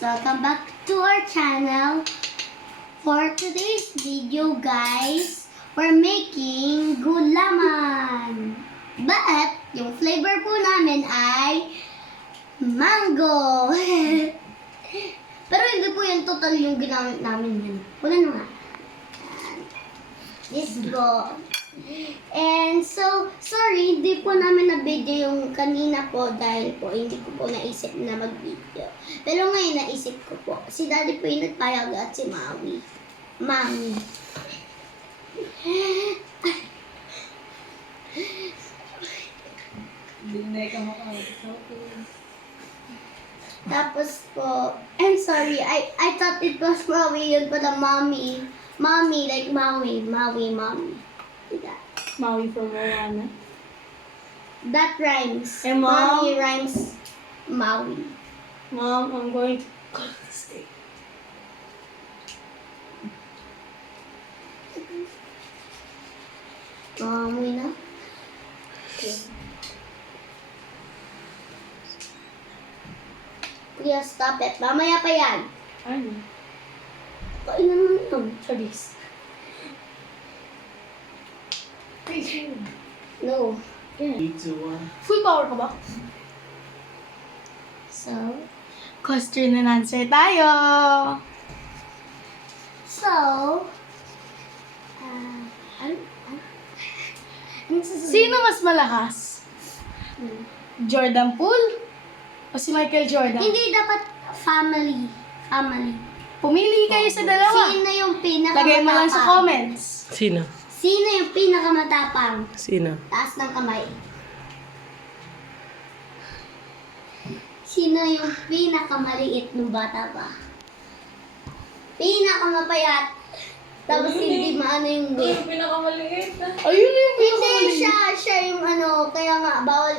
Welcome back to our channel. For today's video, guys, we're making gulaman. But, yung flavor po namin ay mango. Pero hindi po yung total yung ginamit namin yun. Una na nga. Let's go. And so, sorry, hindi po namin na-video yung kanina po dahil po hindi ko po naisip na mag-video. Pero ngayon naisip ko po. Si Daddy po yung nagpayag at si Mami. Mami. Tapos po, I'm sorry, I thought it was Maui, yun pala Mommy. Mommy, like Maui, Mommy. That. Maui from Moana. That rhymes. And Mom? Mommy rhymes Maui. Mom, I'm going to cut the steak. Maui na. Okay. Kuya, stop it. Mamaya pa yan. Ano? Kainan mo yun. Chorizo. No. Full power ka ba? So, Question and answer tayo! ano sasabihin? Sino mas malakas? Jordan Poole? O si Michael Jordan? Hindi dapat family. Pumili kayo sa dalawa. Sino yung pinakamatapang? Lagay mo lang sa comments. Sino? Sino yung pinakamatapang? Sino? Taas ng kamay. Sino yung pinakamaliit ng bata pa? Pinakamapayat. Tapos hindi maano yung weight. Pinakamaliit. Ayun yung Hindi siya yung kaya nga bawal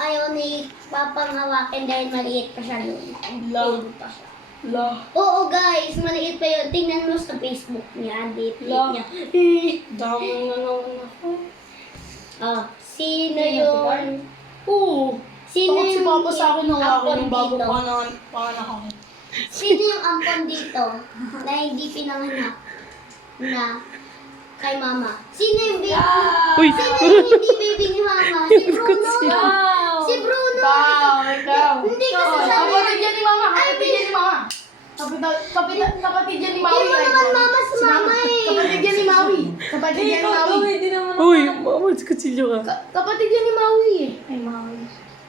ayaw ni Papang hawakin dahil maliit pa siya nun. Love. Pa siya. Love. Oo guys, maliit pa yun. Tingnan mo sa Facebook niya. Date Love. niya. Dami na naman ako. Sino yung... Oo. Sino Takot si yung Papa sa akin hawakan ampon yung bago dito? panganak ako. Sino yung ampon dito na hindi pinanganak na kay Mama? Sino yung baby? Uy! Sino yung hindi baby ni Mama? Si Bruno! Wow! Si Bruno! Ikaw! Hindi kasi sabi Kapatid yan ni Mama! Ay, Kapatid yan ni Mama! Kapatid yan ni Maui! Hindi mo naman Mama sa Mama eh! Kapatid yan ni Maui! Kapatid yan ni Maui! Uy! Mama, kutsilyo ka. Kapatid yan ni Maui eh! Ay, Maui.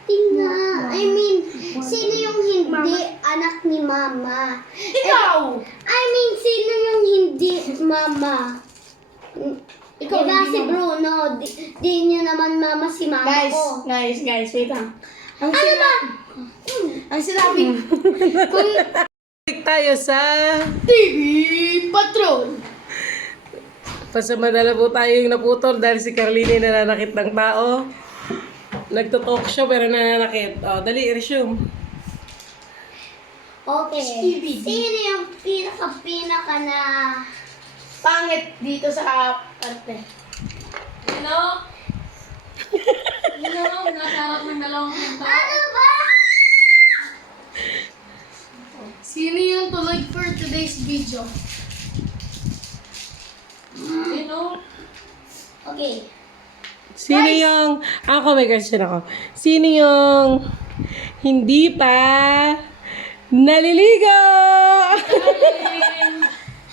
Tingnan. I mean, sino yung hindi anak ni Mama? Ikaw! I mean, sino yung hindi Mama? Ikaw, Diba hindi si Mama. Bruno? Di niyo naman Mama si Mama ko. Guys, wait lang. Ang Ano ba? Ang sinabi kung Balik tayo sa... TV Patrol! Pasamadala po tayo yung naputol dahil si Carlini nananakit ng tao. Nagto-talk show pero nananakit. O, dali, resume. Okay. Stevie. Sino yung pinaka na... Pangit dito sa parte. Ano ba? Sino yung tuloy for today's video? Okay. Sino yung... Ako, may question ako. Sino yung hindi pa naliligo?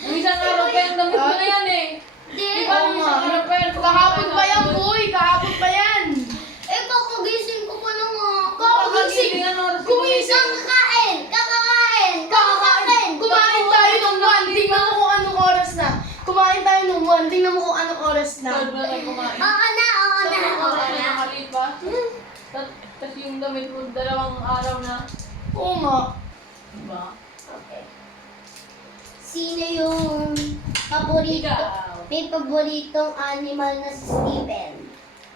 Isang araw pa yung damit mo na yan eh. Di. Oo nga. Kahapon pa yan, boy! Kahapon pa yan! Eh, kakagising ko pa lang nga. Kakagising! Kumising! Kakakain! Kumain tayo ng 1. Tingnan mo kung anong oras na. Kumain tayo ng 1. Tingnan mo kung anong oras na. Saan ba tayo kumain? Oo na. Nakalit ba? Tapos yung damit mo 2 araw na. Oo nga. Diba? Okay. Sino yung paborito? Ikaw. May paboritong animal na si Steven?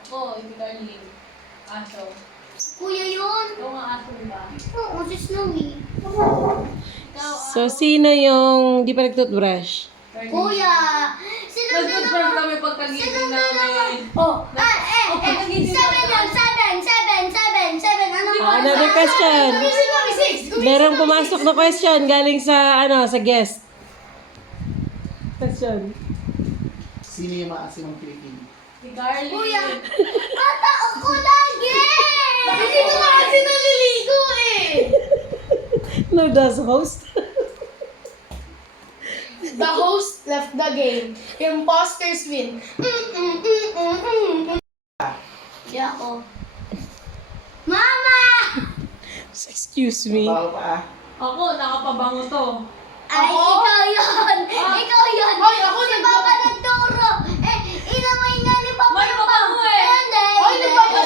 Ako, hindi ka liw. Aso. Kuya yun. Ikaw nga aso ba? Oo, si Snowy. Ikaw, So, sino yung di pa nag-toothbrush? Kuya! Sino nag-confirm kami pagkagising namin. Oh, Seven lang, seven. Ano Another question. Gumising kami 6. Merong pumasok na question galing sa, sa guest. Question. Sino yung maasim ang Pilipino? Si Carly. Kuya, bata ako lagi! Hindi ko nga kasi naliligo eh. No, that's host. The host left the game. Imposters win. Di ako. Mama! Excuse me. Bago pa ah. Ako, nakapabango to. Ay, Ako? ikaw yun! Ikaw yun! Hoy, ako Si Papa nagturo! Inamay nga ni Papa May yung pabango eh. Hindi! Hoy, hindi. nagpapabango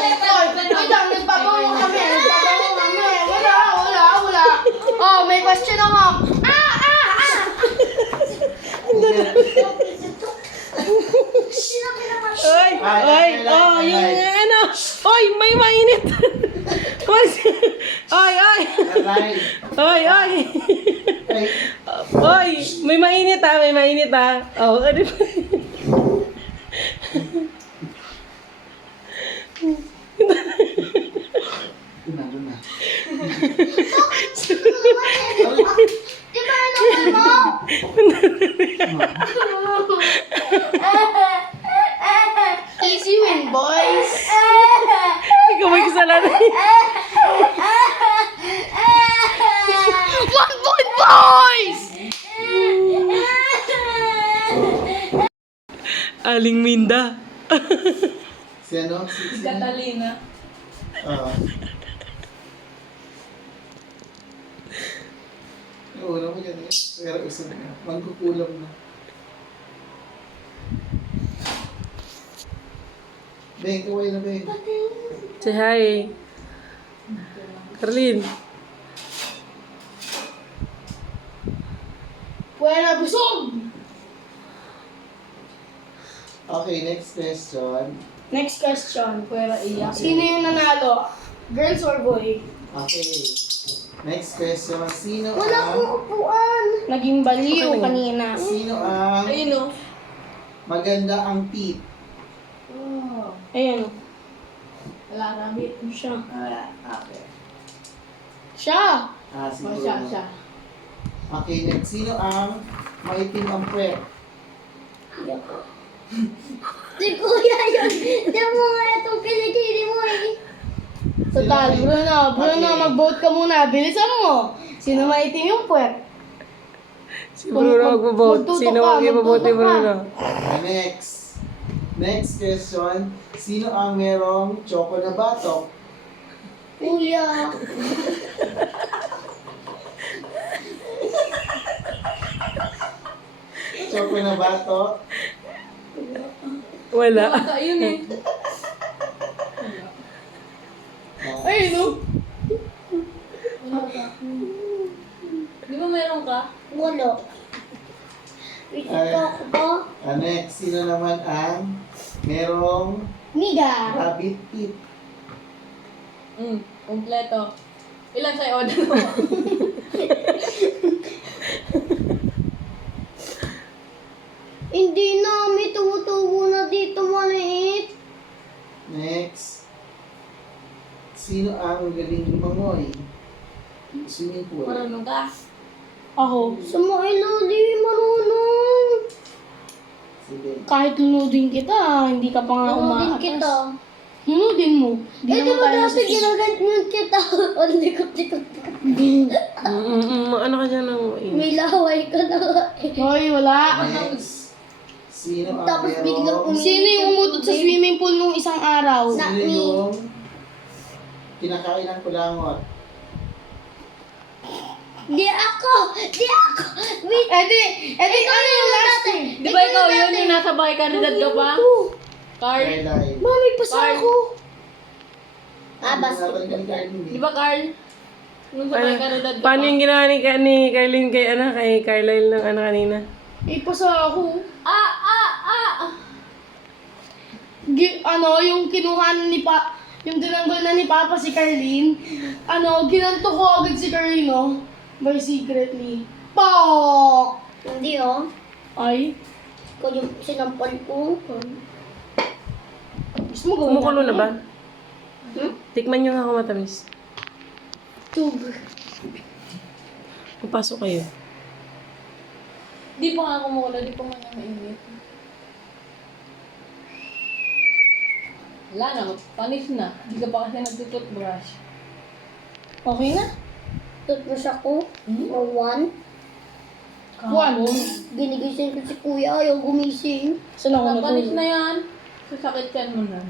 kami. Nagpapabango kami. Wala. Oh, may question ako. Sinabi naman. Oy, oy, oh, yung oy, may mainit. Oy, oy. Aray. Oy, oy. Ay, Oy, may mainit Oh, ano ba? tunalo na. Di ba naman mo? Easy win, boys. Ikaw may kasalanan. 1 point, boys! Aling Minda. Si ano? Si Catalina. Oo. Yung una ko dyan eh. Pero isa na. Magkukulam na. Beng, kaway na Beng. Say hi. Carlin. Buena busog! Okay, next question. Next question. Pwera iyak. Sino yung nanalo? Girls or boy? Okay. Next question. Sino Wala akong ang... upuan. Naging baliw Okay. kanina. Sino ang Ayun o. maganda ang teeth? Oh. Ayan. Wala, rabbit. Siya. Okay. Siya! Ah, O, siguro. siya. Okay, next. Sino ang maitim ang puwet? Si Kuya yun. Di mo nga itong kilikili mo eh. Total, Bruno, Okay. mag-vote ka muna. Bilisan mo. Sino maitim yung puwet? Si Bruno magbo-vote. Magtutok Sino ka, mag-ibobote ni magtutok ka. Bruno? Next. Next question. Sino ang merong choco na batok? Kuya. Choco na batok? Wala. Baka yun eh. Ay, no? Di ba meron ka? Wala. Wait, Ay. ako ba? Next. Sino naman ang merong Miga. rabbit teeth? Kompleto. Ilan sa'yo? O, dalawa. Hindi na, may tumutubo na dito maliit. Next. Sino ang galing lumangoy? Swimming pool. Marunong ka? Ako. Sa mga ilali, marunong. Sige. Kahit lunodin kita, hindi ka pa nga Marunong umaatas. kita. Lunodin mo. Di Eh, di naman ba tayo dati nasa- ginaganyan kita? Ang likot-likot. Ano ka dyan ng mainit? May laway ka na nga eh. Hoy, wala. Next. Sino ang Tapos biglang merong... Sino yung umutot sa swimming pool nung isang araw? Na- Sino yung kinakain ng kulangot? Di ako! Di ako! Wait! Edi, ano yung last natin. name? Di ba ikaw yun yung nasa bahay kandidat ka pa? Carl? Carlyle. Mami, pasa Carl. ako. Natin kay Carlyle. Di ba Carl? Nung sa bahay kandidat ka Paano pa? yung ginawa ni Carlin kay Carlyle ng kanina? Eh, pasa ako. Yung kinuha ni yung tinanggol na ni Papa si Carlene, ginanto ko agad si Carlino by secretly. Pok! Hindi oh. Ay, Ikaw yung sinampal ko. gusto mo gawin Kumukulo na ba? Hmm? Tikman nyo nga kung matamis. Tube. Papasok kayo. Di pa nga kumukulo, di pa nga na mainit. Wala na, panis na. Di ka pa kasi nagtututbrush. Okay na? Toothbrush ako. Or one. One. Ginigising ko si kuya, ayaw gumising. Saan ako Panis natulog? na yan. Sasakit yan mo na.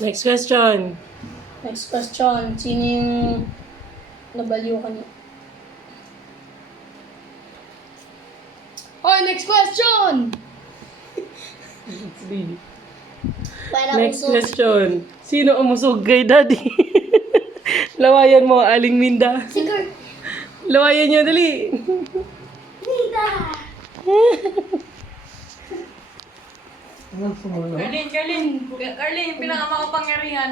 Next question. Next question. Sino yung nabaliw ka niya? Oh, next question! Para Next usog. question. Sino umusog kay daddy? Lawayan mo, Aling Minda. Si Kurt. Lawayan niyo, dali. Nita! Carlin, pinakamakapangyarihan.